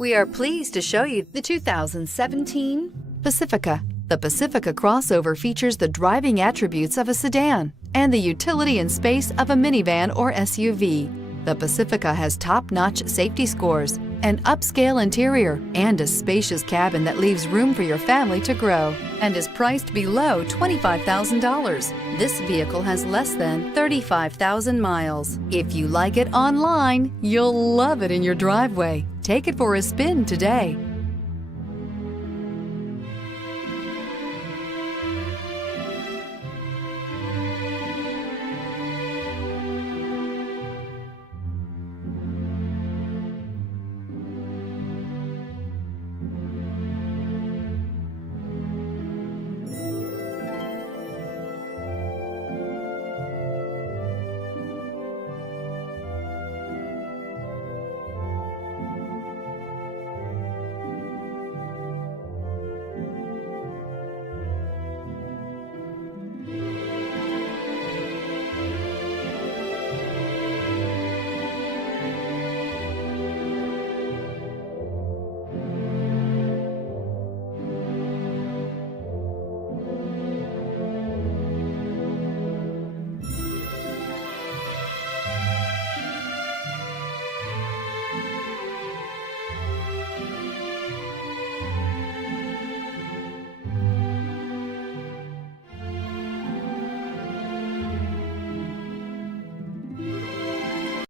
We are pleased to show you the 2017 Pacifica. The Pacifica crossover features the driving attributes of a sedan and the utility and space of a minivan or SUV. The Pacifica has top-notch safety scores, an upscale interior, and a spacious cabin that leaves room for your family to grow, and is priced below $25,000. This vehicle has less than 35,000 miles. If you like it online, you'll love it in your driveway. Take it for a spin today.